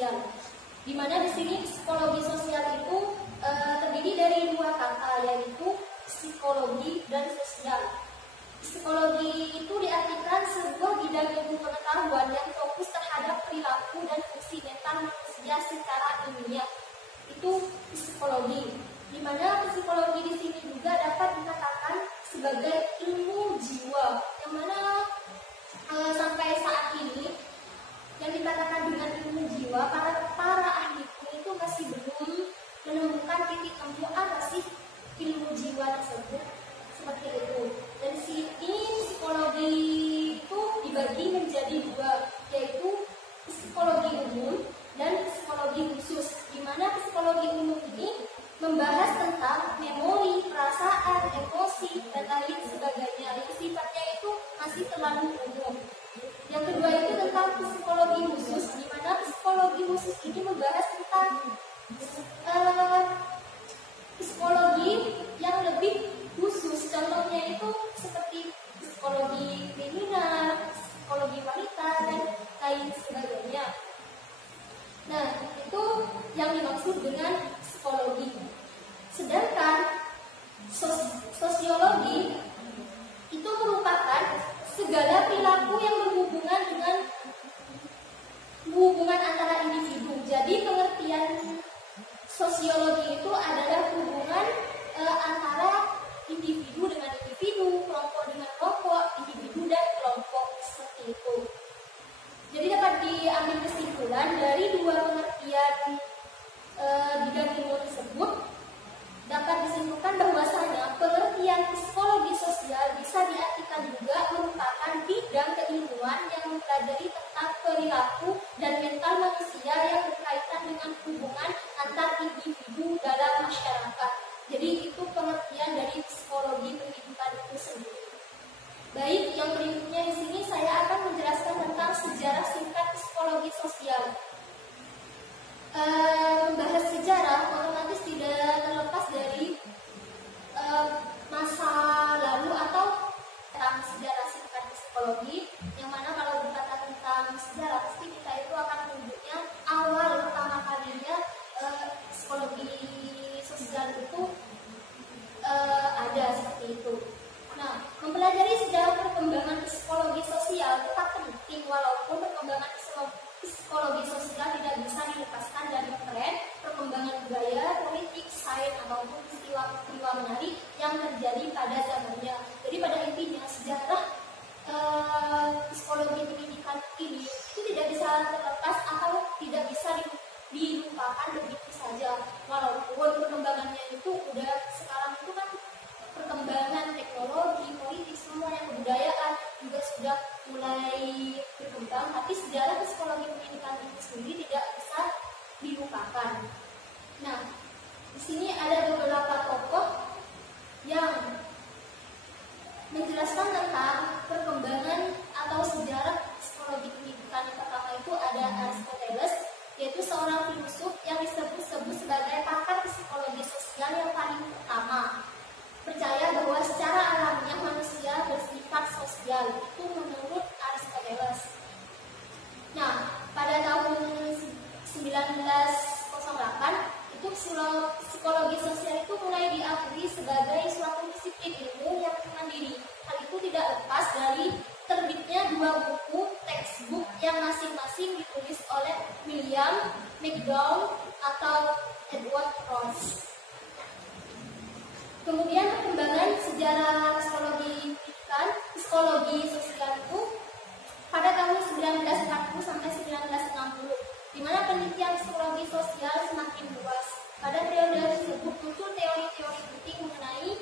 sosial. Di mana di sini psikologi sosial itu terdiri dari dua kata, yaitu psikologi dan sosial. Psikologi itu diartikan sebuah bidang ilmu pengetahuan yang fokus terhadap perilaku dan fungsi mental manusia secara ilmiah. Itu psikologi. Di mana psikologi di sini juga dapat dikatakan sebagai ilmu jiwa, yang mana sampai saat ini yang dikatakan dengan ilmu jiwa, para ahli itu masih belum menemukan titik temu apa sih ilmu jiwa tersebut, seperti itu. Dan di sini psikologi itu dibagi menjadi dua, yaitu psikologi umum dan psikologi khusus. Di mana psikologi umum ini membahas tentang memori, perasaan, emosi, dan lain sebagainya yang sifatnya itu masih terlalu umum. Yang kedua itu tentang psikologi khusus, di mana psikologi khusus ini membahas tentang psikologi yang lebih khusus. Contohnya itu seperti psikologi kriminal, psikologi wanita, dan lain sebagainya. Nah, itu yang dimaksud dengan psikologi. Sedangkan sosiologi itu merupakan segala perilaku yang berhubungan dengan hubungan antara individu. Jadi pengertian sosiologi itu adalah hubungan antara individu dengan individu, kelompok dengan kelompok, individu dan kelompok, seperti itu. Jadi dapat diambil kesimpulan dari dua pengertian bidang ilmu tersebut, dapat disimpulkan bahwasanya pengertian psikologi sosial bisa diartikan juga merupakan bidang keilmuan yang mempelajari tentang perilaku dan mental manusia yang berkaitan dengan hubungan antar individu dalam masyarakat. Jadi itu pengertian dari psikologi pendidikan itu sendiri. Baik, yang berikutnya di sini saya akan menjelaskan tentang sejarah singkat psikologi sosial. Membahas sejarah otomatis tidak terlepas dari masa lalu atau tentang sejarah singkat psikologi, yang mana kalau berkata tentang sejarah pasti kita itu akan menyebutnya awal pertama kalinya psikologi sosial itu ada, seperti itu. Nah, mempelajari sejarah perkembangan psikologi sosial tetap penting, walaupun perkembangan psikologi sosial tidak bisa dilepaskan dari tren perkembangan budaya, politik, sains, ataupun peristiwa-peristiwa menarik yang terjadi pada zamannya. Jadi pada intinya sejarah psikologi pendidikan ini itu tidak bisa terlepas atau tidak bisa dilupakan begitu saja, walaupun perkembangannya itu udah sekarang itu kan perkembangan teknologi, politik, semua yang kebudayaan juga sudah mulai berkembang, tapi sejarah psikologi pendidikan itu sendiri tidak bisa dilupakan. Nah, di sini ada beberapa tokoh yang menjelaskan tentang perkembangan atau sejarah psikologi pendidikan. Yang pertama itu ada Aristoteles, yaitu seorang filsuf yang disebut-sebut sebagai pakar psikologi sosial yang paling pertama. Percaya bahwa secara alamiah manusia bersifat sosial, itu menurut Aristoteles. Nah, pada tahun 1908 itu psikologi sosial itu mulai diakui sebagai suatu disiplin ilmu yang mandiri. Hal itu tidak lepas dari terbitnya dua buku textbook yang masing-masing ditulis oleh William McDowell atau Edward Ross. Kemudian perkembangan sejarah psikologi sosial itu pada tahun 1940 sampai 1960, di mana penelitian psikologi sosial semakin luas. Pada periode tersebut muncul teori-teori penting mengenai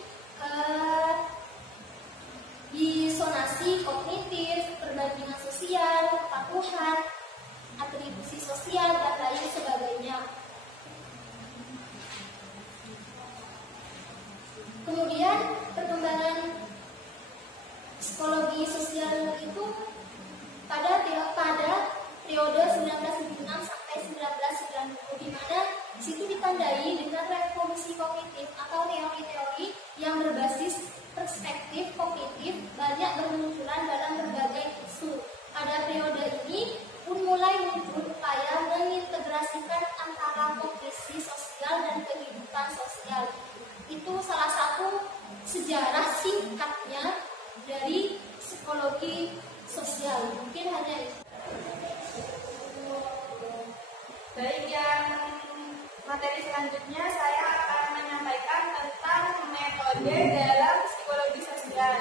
disonansi kognitif, perbandingan sosial, kepatuhan, atribusi sosial, dan lain sebagainya. Kemudian perkembangan psikologi sosial itu pada periode 1976 sampai 1990, di mana di situ ditandai dengan revolusi kognitif atau teori-teori yang berbasis perspektif kognitif banyak bermunculan dalam berbagai isu. Pada periode ini pun mulai muncul upaya mengintegrasikan sejarah singkatnya dari psikologi sosial. Mungkin hanya itu. Baik, yang materi selanjutnya saya akan menyampaikan tentang metode dalam psikologi sosial.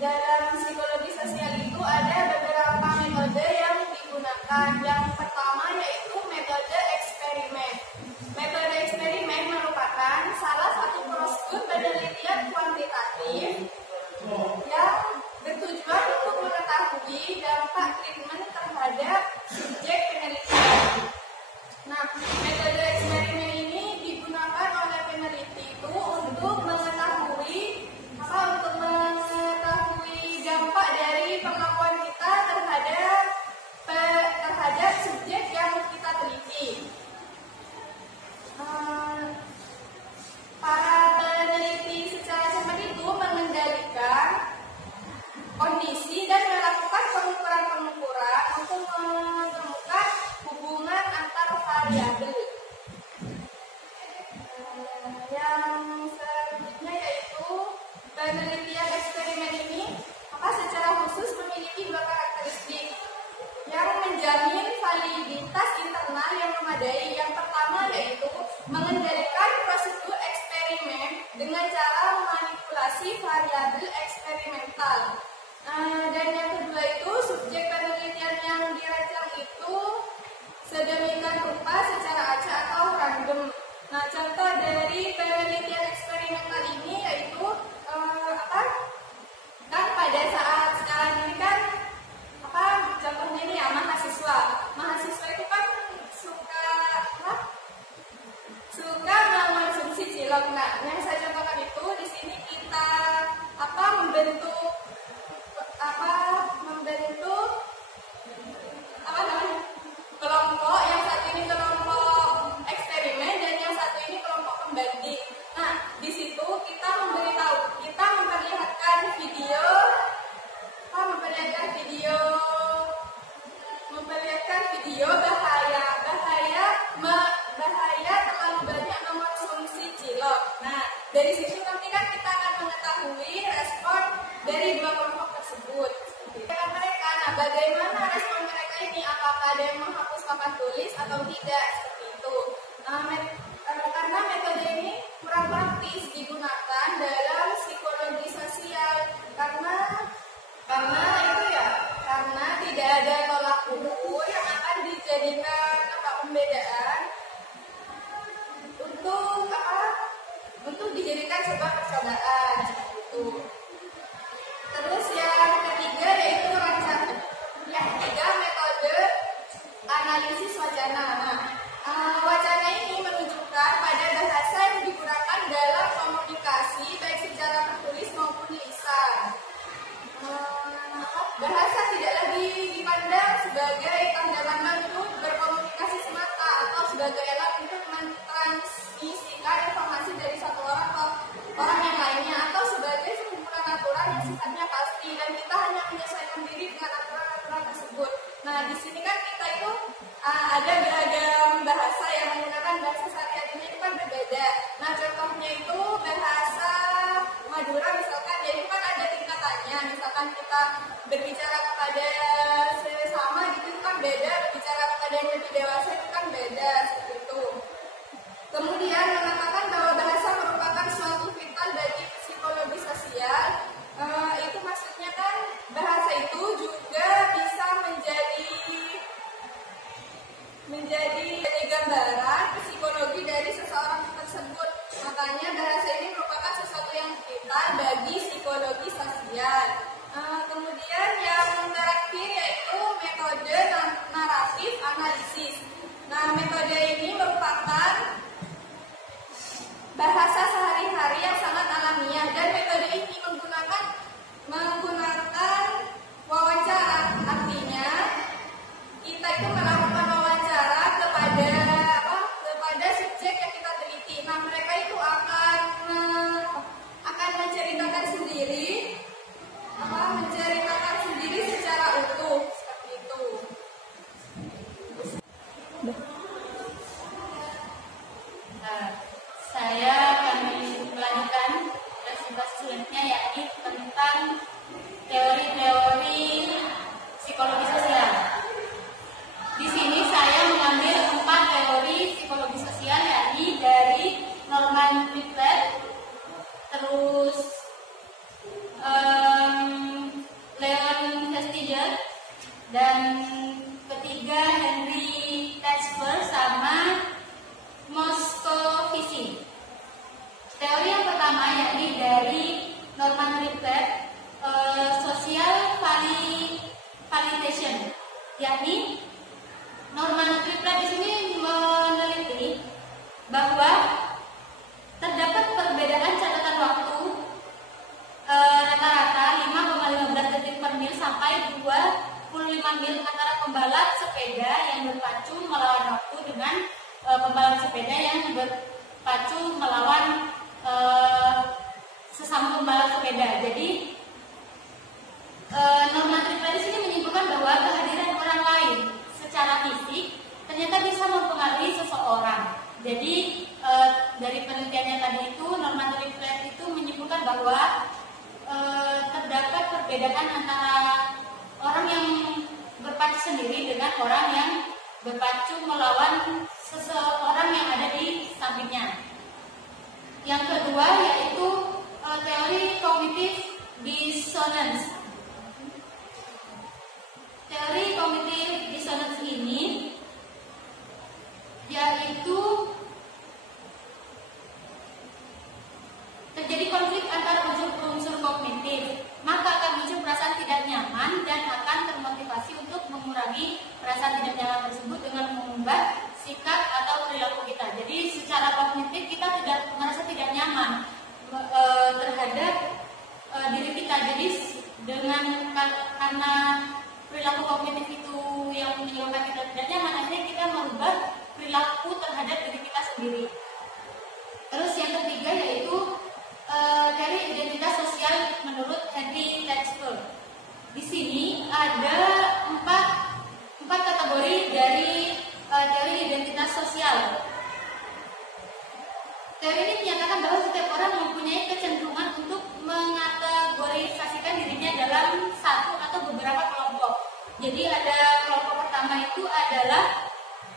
Dalam psikologi sosial itu ada beberapa metode yang digunakan. Yang pertama yaitu metode eksperimen. Metode eksperimen merupakan salah satu prosedur penelitian kuantitatif yang bertujuan untuk mengetahui dampak treatment terhadap subjek penelitian. Nah, metode eksperimen ini digunakan oleh peneliti itu untuk mengetahui dampak dari pengakuan kita terhadap subjek yang kita teliti. Para peneliti secara cepat itu mengendalikan kondisi dan melakukan pengukuran-pengukuran untuk menemukan hubungan antar variabel. Yang selanjutnya yaitu penelitian eksperimen ini secara khusus memiliki dua karakteristik yang menjamin validitas internal yang memadai. Yang pertama yaitu mengendalikan prosedur eksperimen dengan cara memanipulasi variabel eksperimental. Dan yang kedua itu subjek penelitian yang dirancang itu sedemikian rupa secara acak atau random. Nah, contoh dari penelitian eksperimental ini yaitu kan pada saat sekarang ini kan contohnya ini ya mahasiswa itu kan suka mengonsumsi cilok. Nah, yang saya contohkan itu di sini kita membentuk kelompok. Yang satu ini kelompok eksperimen dan yang satu ini kelompok pembanding. Nah, di situ kita memperlihatkan video bahaya terlalu banyak mengonsumsi cilok. Nah, dari situ nanti kan kita akan mengetahui respon norman triplet, terus Leon Festinger, dan ketiga Henry Tajfel sama Moscovici. Teori yang pertama yakni dari Norman Triplet, social validation, yakni Norman Triplet di sini meneliti bahwa terdapat perbedaan catatan waktu rata-rata 5,15 detik per mil sampai 25 mil antara pembalap sepeda yang berpacu melawan waktu dengan pembalap sepeda yang berpacu melawan sesama pembalap sepeda. Jadi Norman Triplet di sini menyimpulkan bahwa kehadiran orang lain secara fisik ternyata bisa mempengaruhi seseorang. Jadi dari penelitiannya tadi itu Norman Triplet itu menyimpulkan bahwa terdapat perbedaan antara orang yang berpacu sendiri dengan orang yang berpacu melawan seseorang yang ada di sampingnya. Yang kedua yaitu teori cognitive dissonance. Teori cognitive dissonance ini yaitu terjadi konflik antara unsur-unsur kognitif, maka akan muncul perasaan tidak nyaman dan akan termotivasi untuk mengurangi perasaan tidak nyaman tersebut dengan mengubah sikap atau perilaku kita. Jadi secara kognitif kita merasa tidak nyaman terhadap diri kita. Jadi karena perilaku kognitif itu yang menyebabkan kita tidak nyaman, akhirnya kita merubah perilaku terhadap diri kita sendiri. Terus yang ketiga yaitu teori identitas sosial menurut Henry Tajfel. Di sini ada empat kategori dari teori identitas sosial. Teori ini menyatakan bahwa setiap orang mempunyai kecenderungan untuk mengategorisasikan dirinya dalam satu atau beberapa kelompok. Jadi ada kelompok pertama itu adalah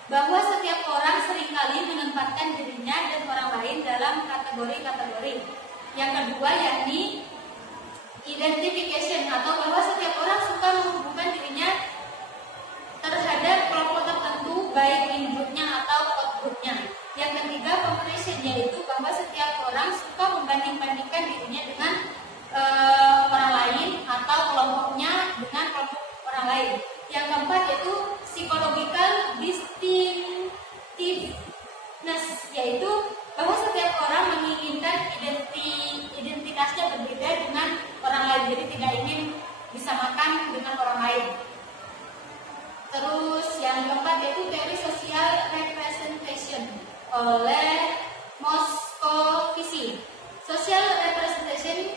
bahwa setiap orang seringkali menempatkan dirinya dan orang lain dalam kategori-kategori. Yang kedua yakni identification, atau bahwa setiap orang suka menghubungkan dirinya terhadap kelompok tertentu baik inputnya atau outputnya. Yang ketiga comparison, yaitu bahwa setiap orang suka membanding-bandingkan dirinya dengan orang lain atau kelompoknya dengan kelompok orang lain. Yang keempat yaitu psychological distinctiveness, yaitu bahwa setiap orang menginginkan identitasnya berbeda dengan orang lain, jadi tidak ingin disamakan dengan orang lain. Terus yang keempat yaitu teori social representation oleh Moscovici. Social representation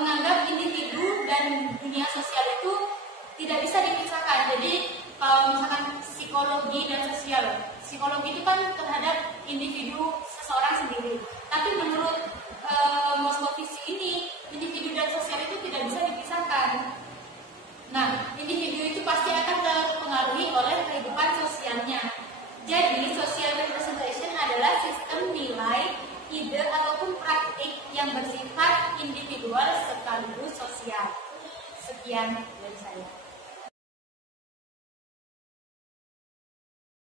menganggap individu dan dunia sosial itu tidak bisa dipisahkan. Jadi kalau misalkan psikologi dan sosial, psikologi itu kan terhadap individu seseorang sendiri. Tapi menurut Moscovici ini, individu dan sosial itu tidak bisa dipisahkan. Nah, individu itu pasti akan terpengaruhi oleh kehidupan sosialnya. Jadi, social representation adalah sistem nilai, ide ataupun praktik yang bersifat individual sekaligus sosial. Sekian dari saya.